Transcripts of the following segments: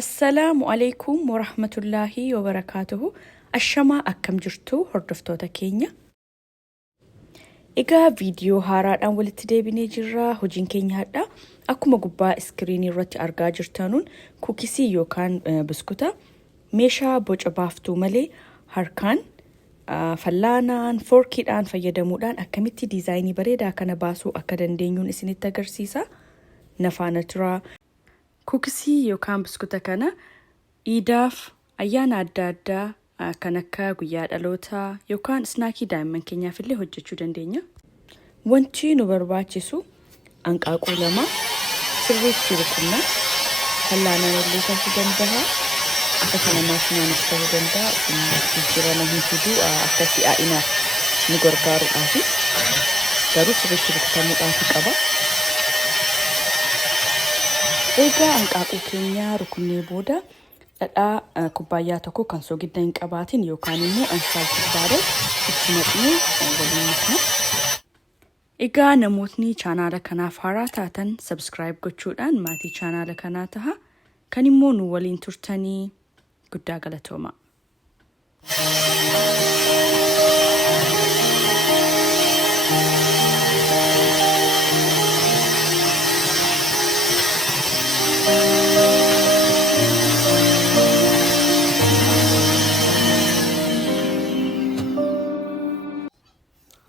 Assalaamu alaykum wa rahmatullahi wa barakatuhu. Ashamaa akkam jirtu hordoftoota keenya. Egaa viidiyoo haaraadhaan walitti deebinee jirra. Hojiin keenya hadha akkuma gubbaa iskiriinii irratti argaa jirtanuun kuukisii yookaan biskuuta meeshaa boca baaftuu malee harkaan fallaanaan forkiidhaan fayyadamuudhaan akkamitti diizaayinii bareedaa kana baasuu akka dandeenyuun isinitti agarsiisa. Nafaana turaa. Kuukisii yookaan biskuuta kana iidaaf ayyaana adda addaa kan akka guyyaa dhalootaa yookaan snaakii daa'imman keenyaaf illee hojjechuu dandeenya. Wanti nu barbaachisu hanqaaquu lama, sirriitti rukunna, fallaanaan illee ta'uu danda'a, akka kana maashinaanis ta'uu danda'a. Jijjiirama hin fiduu akka si'aa'inaaf nu gargaaruudhaafi garuu sirriitti rukutamuudhaaf qaba. Egaa hanqaaquu keenya rukunnee booda dhadhaa kubbaayyaa tokko kan soogidda hin qabaatin yookaan immoo unsalted bareed itti naqnee waliin makna. Egaa namootni chaanaala kanaaf haaraa taatan subscribe gochuudhaan maatii chaanaala kanaa taha. Kan immoo nu waliin turtanii guddaa galatooma.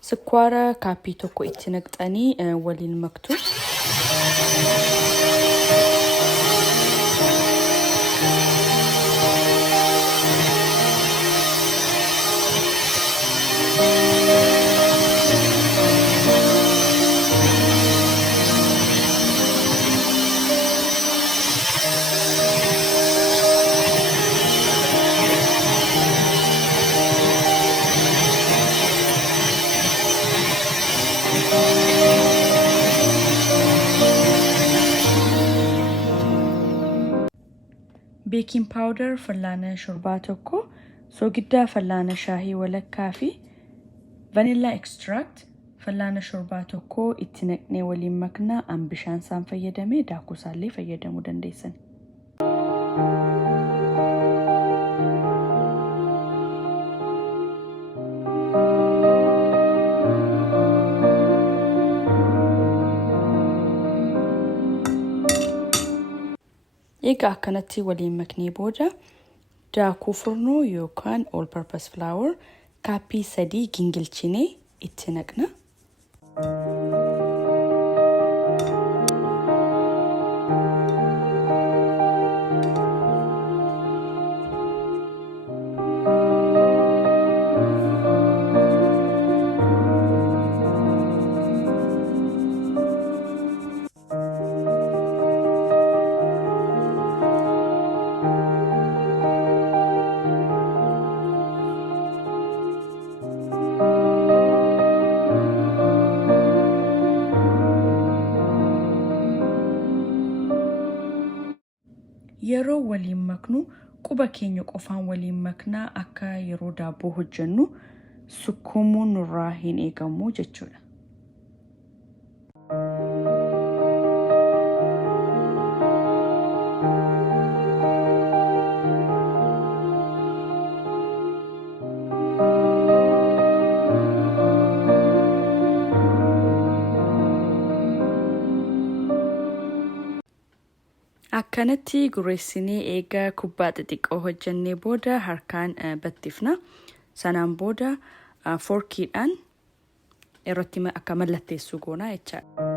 Sukkaara kaappii tokko itti naqxanii waliin maktu. Baking powder fallaana shorbaa tokko, soogiddaa fallaana shaahii walakkaa fi vanilla extract fallaana shorbaa tokko itti naqnee waliin makna. Bishaan isaan fayyadamee daakuu isaallee fayyadamuu dandeessan. Egaa akkanatti waliin maknee booda daakuu furnoo yookaan all purpose flour kaappii 3 gingilchinee itti naqna. Yeroo waliin maknu quba keenya qofaan waliin maknaa akka yeroo daabboo hojjennu sukkuumuun nurraa hin eegamu jechuudha. Akkanatti gureessinee eegaa kubbaa xixiqqoo hojjennee booda harkaan battifna. Sanaan booda forkiidhaan irratti akka mallatteessuu goonaa jechaadha.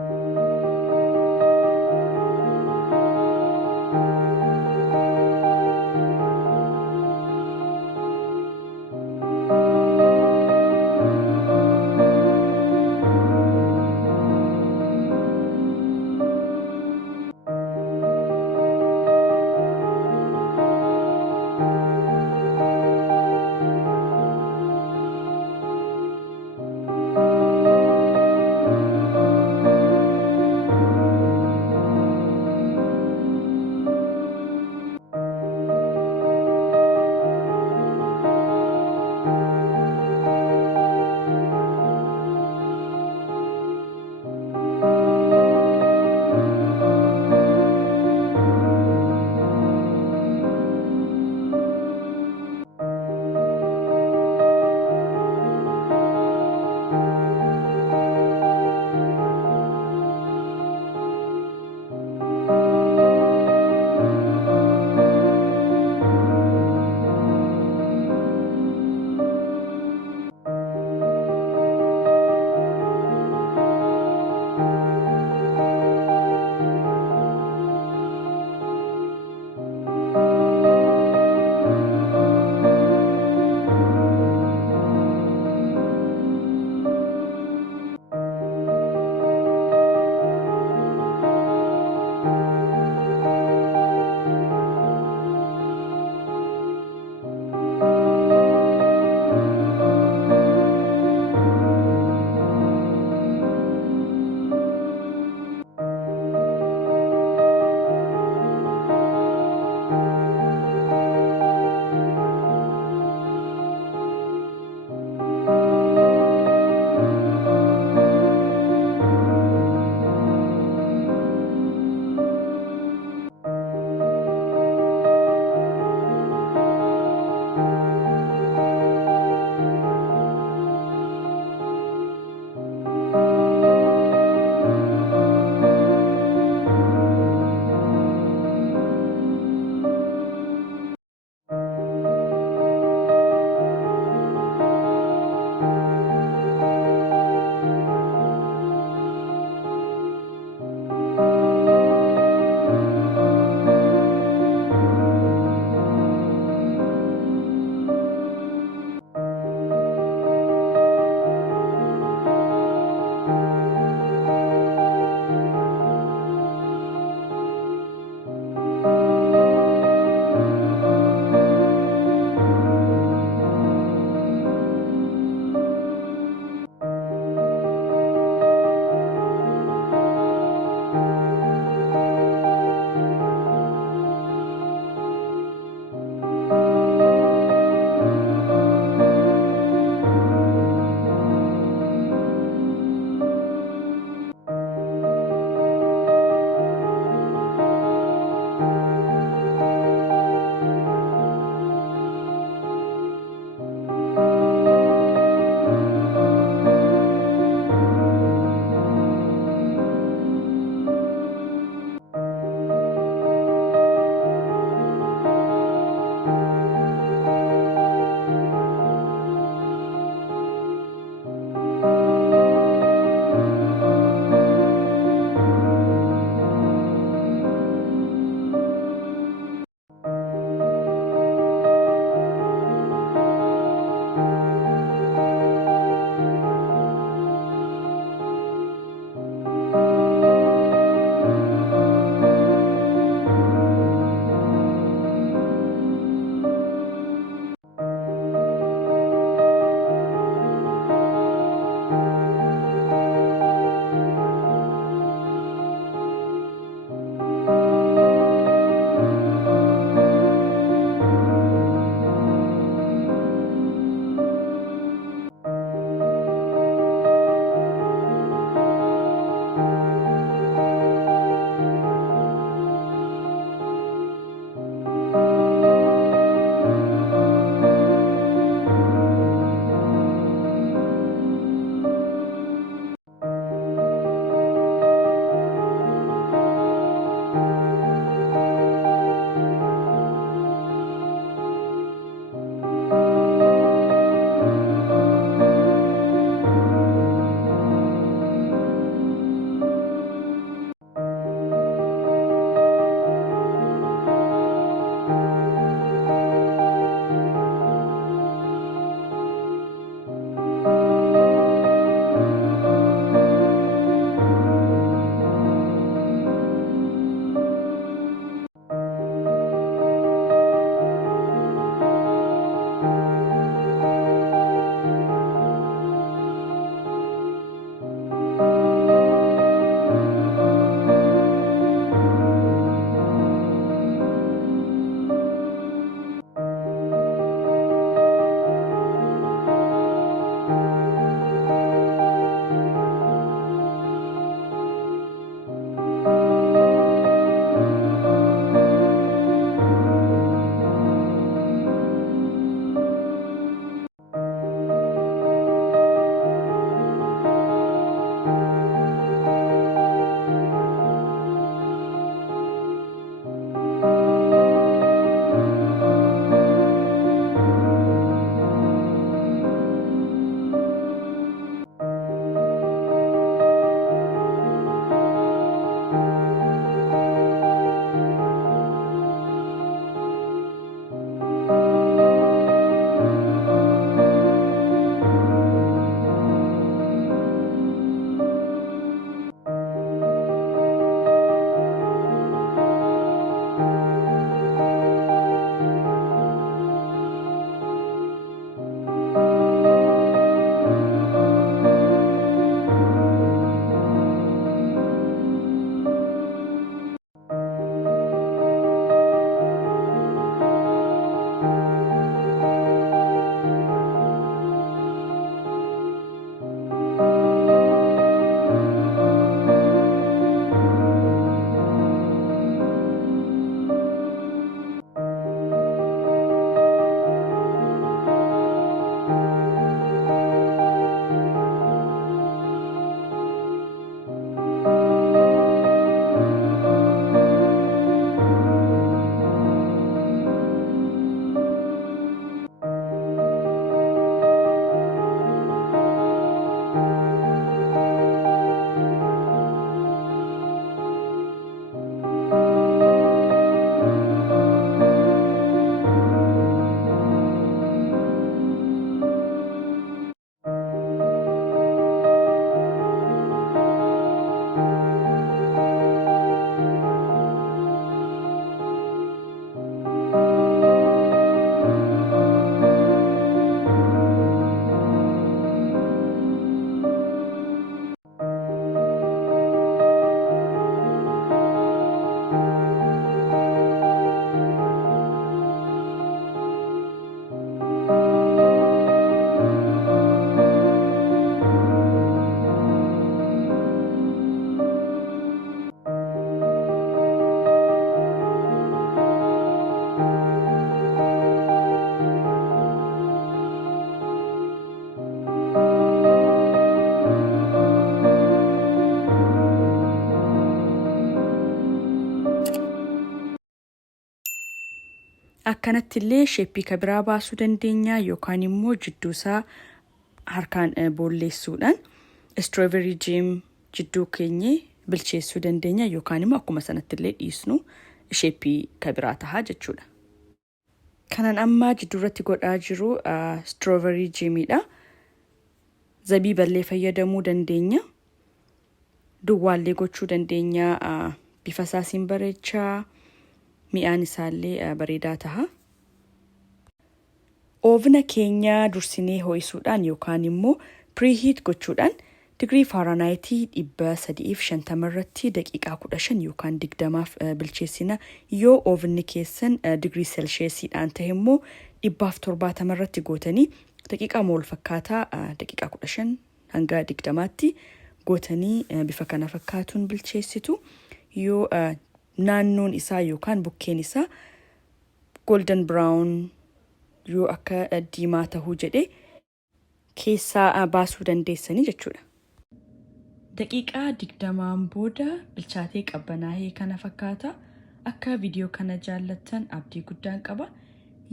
akkanatti illee sheeppii kabiraa baasuu dandeenya yookaan immoo jidduu isaa harkaan bolleessuudhaan strawberry jam jidduu keenya bilcheessuu dandeenya yookaan immoo akkuma sanatti illee dhiisnu sheeppii kabiraa tahaa jechuudha. Kanan amma jidduurratti godhaa jiru strawberry jamidha. Zabiiballee fayyadamuu dandeenya. Duwwaallee gochuu dandeenya. Bifa isaasiin bareechaa, mi'aan isaallee bareedaa taha. Oovna keenya dursinee ho'isuudhaan yookaan immoo preheat gochuudhaan digirii Fahrenheit 350 irratti daqiiqaa 15 yookaan 20 bilcheessina. Yoo oovni keessan digirii Celsiusdhaan ta'e immoo 170 irratti gootanii daqiiqaa mool fakkaataa daqiiqaa 15 hanga 20tti gootanii bifa kana fakkaatuun bilcheessitu. Yoo naannoon isaa yookaan bukkeen isaa golden brown yoo akka diimaa tahuu jedhe keessaa baasuu dandeessanii jechuudha. Daqiiqaa 20 booda bilchaatee qabbanaa'ee kana fakkaata. Akka viidiyoo kana jaallattan abdii guddaan qaba.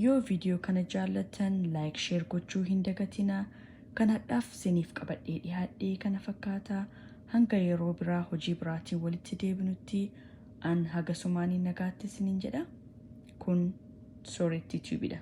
Yoo viidiyoo kana jaallattan like share gochuu hin dagatina. Kanadhaaf isiniif qabadhee dhiyaadhee kana fakkaata. Hanga yeroo biraa hojii biraatiin walitti deebinutti an hagasumaanii nagaatti isiniin jedha. Kun Sooretti Tubeedha.